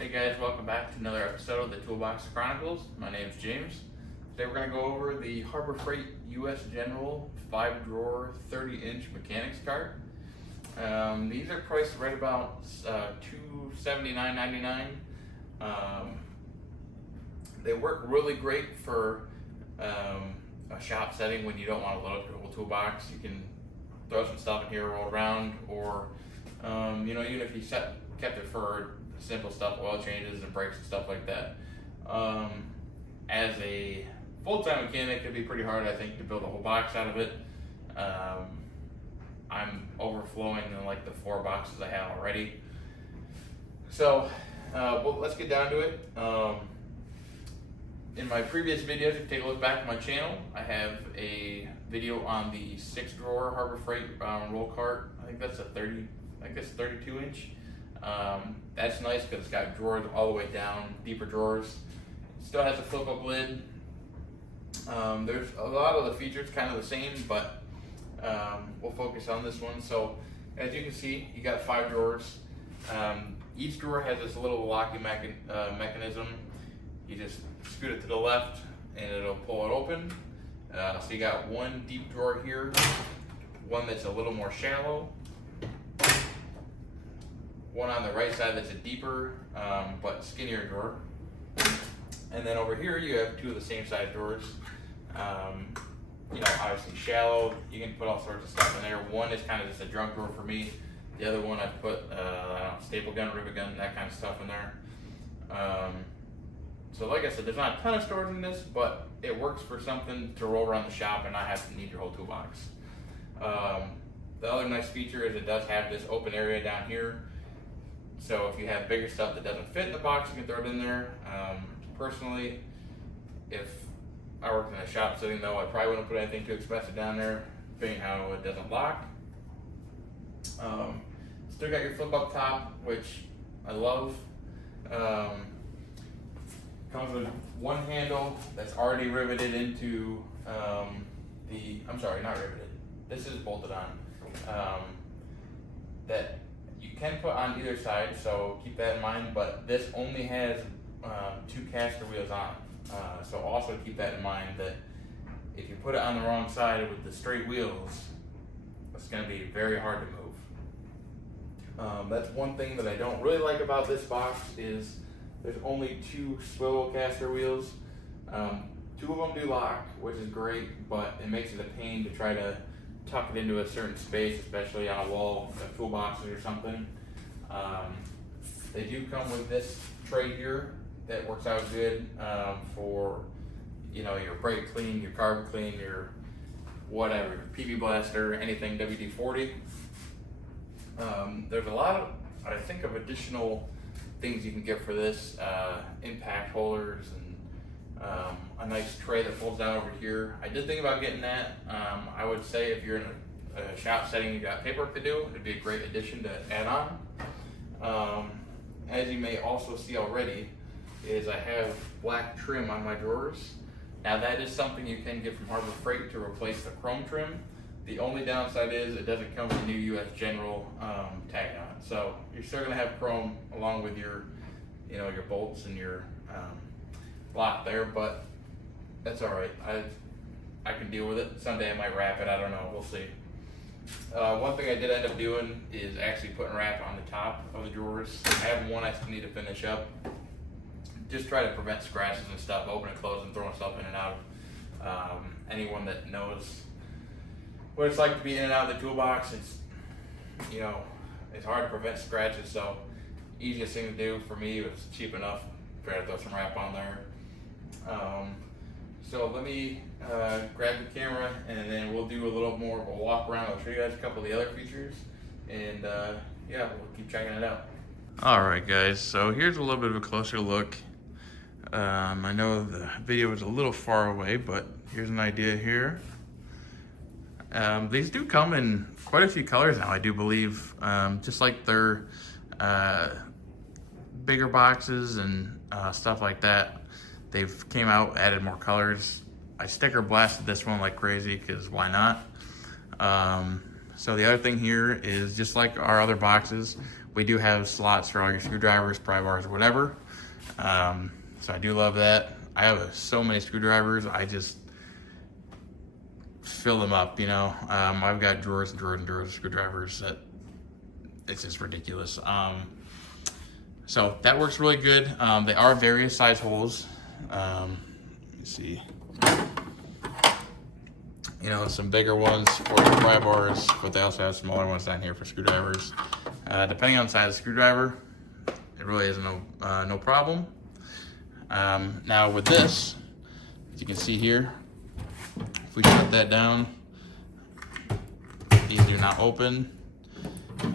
Hey guys, welcome back to another episode of the Toolbox Chronicles. My name is James. Today we're going to go over the Harbor Freight US General 5-drawer 30-inch mechanics cart. These are priced right about $279.99. They work really great for a shop setting when you don't want to load up your whole toolbox. You can throw some stuff in here, roll around, or even if you kept it for simple stuff, oil changes and brakes and stuff like that. As a full-time mechanic, it'd be pretty hard, I think, to build a whole box out of it. I'm overflowing in like the 4 boxes I have already. So, well, let's get down to it. In my previous videos, if you take a look back at my channel, I have a video on the 6-drawer Harbor Freight roll cart. I think that's a 32-inch. That's nice because it's got drawers all the way down, deeper drawers. Still has a flip-up lid. There's a lot of the features kind of the same, but we'll focus on this one. So as you can see, you got 5 drawers. Each drawer has this little locking mechanism. You just scoot it to the left and it'll pull it open. So you got one deep drawer here, one that's a little more shallow, one on the right side that's a deeper but skinnier drawer, and then over here you have 2 of the same size drawers. Obviously shallow, you can put all sorts of stuff in there. One is kind of just a junk drawer for me. The other one I put staple gun, rivet gun, that kind of stuff in there. So like I said, there's not a ton of storage in this, but it works for something to roll around the shop and not have to need your whole toolbox. The other nice feature is it does have this open area down here. So if you have bigger stuff that doesn't fit in the box, you can throw it in there. Personally, if I worked in a shop setting though, I probably wouldn't put anything too expensive down there, being how it doesn't lock. Still got your flip up top, which I love. Comes with one handle that's already riveted into I'm sorry, not riveted. This is bolted on. That you can put on either side, so keep that in mind, but this only has 2 caster wheels on. So also keep that in mind that if you put it on the wrong side with the straight wheels, it's going to be very hard to move. That's one thing that I don't really like about this box is there's only 2 swivel caster wheels. 2 of them do lock, which is great, but it makes it a pain to try to tuck it into a certain space, especially on a wall, toolboxes or something. They do come with this tray here that works out good for your brake clean, your carb clean, your whatever, PB blaster, anything WD-40. There's a lot of, I think, of additional things you can get for this, impact holders and a nice tray that folds down over here. I did think about getting that. I would say if you're in a shop setting, you got paperwork to do, it'd be a great addition to add on. As you may also see already, is I have black trim on my drawers. Now that is something you can get from Harbor Freight to replace the chrome trim. The only downside is it doesn't come with the new US General tag on it. So you're still gonna have chrome along with your bolts and your block there, but that's all right. I can deal with it. Someday I might wrap it, I don't know, we'll see. One thing I did end up doing is actually putting wrap on the top of the drawers. I have one I still need to finish up. Just try to prevent scratches and stuff, open and close and throwing stuff in and out. Anyone that knows what it's like to be in and out of the toolbox, it's hard to prevent scratches, so easiest thing to do for me was cheap enough for to throw some wrap on there. So let me grab the camera and then we'll do a little more of a walk around. I'll show you guys a couple of the other features and we'll keep checking it out. Alright guys, so here's a little bit of a closer look. I know the video is a little far away, but here's an idea here. These do come in quite a few colors now, I do believe. Just like their bigger boxes and stuff like that. They've came out, added more colors. I sticker blasted this one like crazy because why not? So the other thing here is, just like our other boxes, we do have slots for all your screwdrivers, pry bars, whatever. So I do love that. I have so many screwdrivers, I just fill them up, you know. I've got drawers and drawers and drawers of screwdrivers that it's just ridiculous. So that works really good. They are various size holes. Let me see. You know, some bigger ones for your pry bars, but they also have smaller ones down here for screwdrivers. Depending on the size of the screwdriver, it really is no problem. Now with this, as you can see here, if we shut that down, these do not open.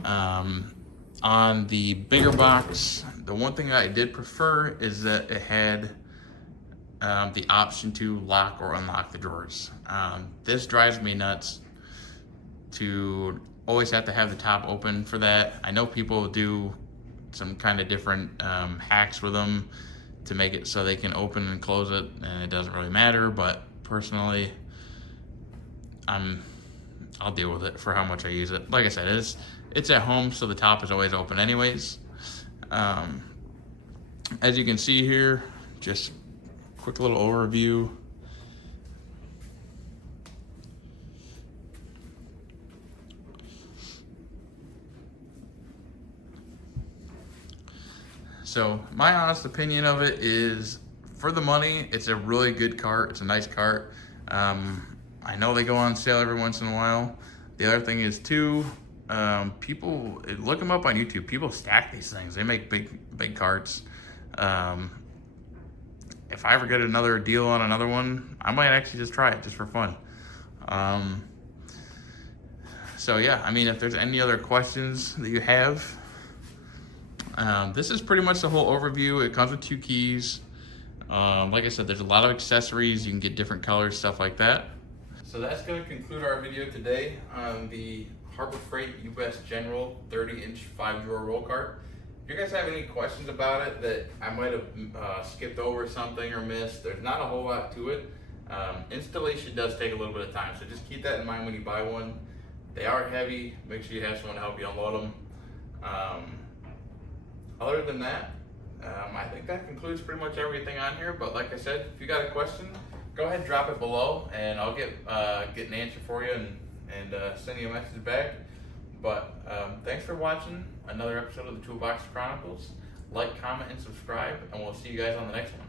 On the bigger box, the one thing I did prefer is that it had the option to lock or unlock the drawers. This drives me nuts to always have to have the top open for that. I know people do some kind of different hacks with them to make it so they can open and close it, and it doesn't really matter, but personally, I'll deal with it for how much I use it. Like I said, it's at home, so the top is always open anyways. As you can see here, just quick little overview. So my honest opinion of it is, for the money, it's a really good cart. It's a nice cart. I know they go on sale every once in a while. The other thing is too, people, look them up on YouTube. People stack these things. They make big carts. If I ever get another deal on another one, I might actually just try it just for fun. So yeah, I mean, if there's any other questions that you have, this is pretty much the whole overview. It comes with 2 keys. Like I said, there's a lot of accessories. You can get different colors, stuff like that. So that's going to conclude our video today on the Harbor Freight US General 30-inch 5-drawer roll cart. If you guys have any questions about it that I might have skipped over something or missed, there's not a whole lot to it. Installation does take a little bit of time, so just keep that in mind when you buy one. They are heavy. Make sure you have someone to help you unload them. Other than that, I think that concludes pretty much everything on here. But like I said, if you got a question, go ahead and drop it below, and I'll get an answer for you and send you a message back. But thanks for watching another episode of the Toolbox Chronicles. Like, comment, and subscribe, and we'll see you guys on the next one.